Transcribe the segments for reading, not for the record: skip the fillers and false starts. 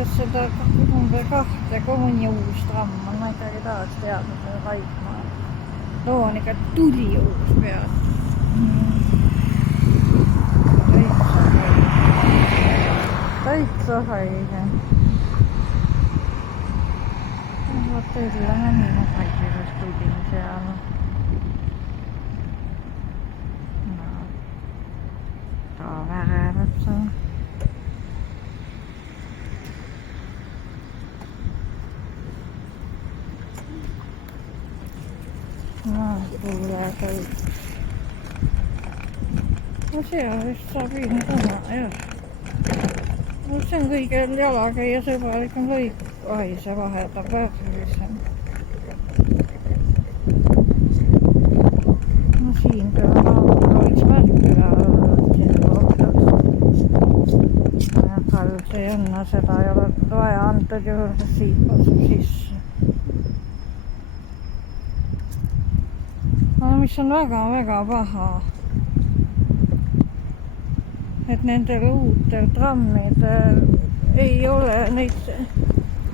kas seda number 2 ka mõni uus tramm on, ma ikkagi tahaks teada seda Raikmaa. Too on ikka tuli uus pead. Täitsa haige. Hotellilla on niin kaikissa kuitenkin siellä. No. Tää on väärät se on. No, tulee kaikki. No siellä vist saa viina sama, jah. No see on kõigel jalakäija sõbralik on kõik. Ai, see vahetab värvilisem. No siin peal oleks märkida siin kohtaks. Palju see enne seda ei ole vaja antud juurde, siit pasub sisse. No mis on väga paha. Et nendel uutel trammidel ei ole neid,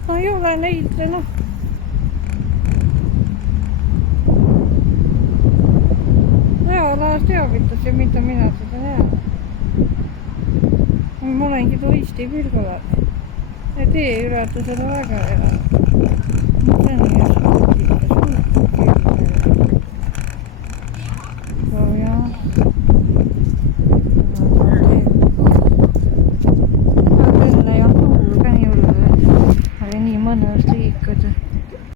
no ei ole neid, noh. Reaalajas teavitas ja mida mina seda tean. Ma olengi turistipilgul ja teeületusele väga hea. See on just suhteliselt.